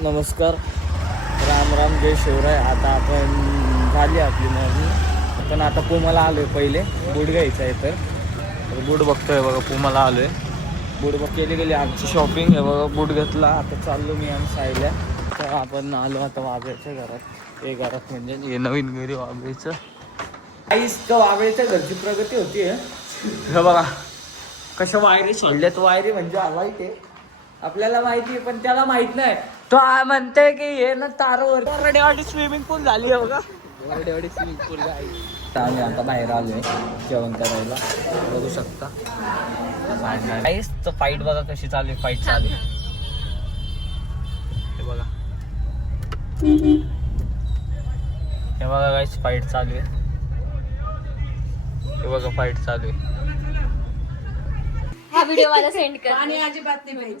नमस्कार, राम राम, जय शिवराय. आता आपण झाली आपली मॉर्निंग, पण आता पुमाला आलोय. पहिले बूट घ्यायचं आहे तर बूट बघतोय बघा. पुमाला आलोय, बूट बघ केली गेली आमची शॉपिंग आहे बघा. बूट घेतला. आता चाललो मी आणि सायल्या. तर आपण आलो आता वाबळेच्या घरात. हे घरात म्हणजे हे नवीन घरी वाबळेचं. आईस तर वाबळेच्या घरची प्रगती होती. हे बघा कशा वायरी सोडल्यात. वायरी म्हणजे माहित आहे आपल्याला, माहिती आहे पण त्याला माहित नाही. तो म्हणते की हे ना तारवर वरडेवाडी स्विमिंग पूल झाली आहे बघा. वरडेवाडी स्विमिंग पूल आहे. आम्ही आता बाहेर आलोय जेवण करायला, बघू शकता. काहीच तर फाईट बघा कशी चालू आहे. फाईट चालू आहे हे बघा. हे बघा गाईस, फाईट चालू आहे. हे बघा फाईट चालू आहे. हा व्हिडिओ मला सेंड कर. आणि अजिबात नाही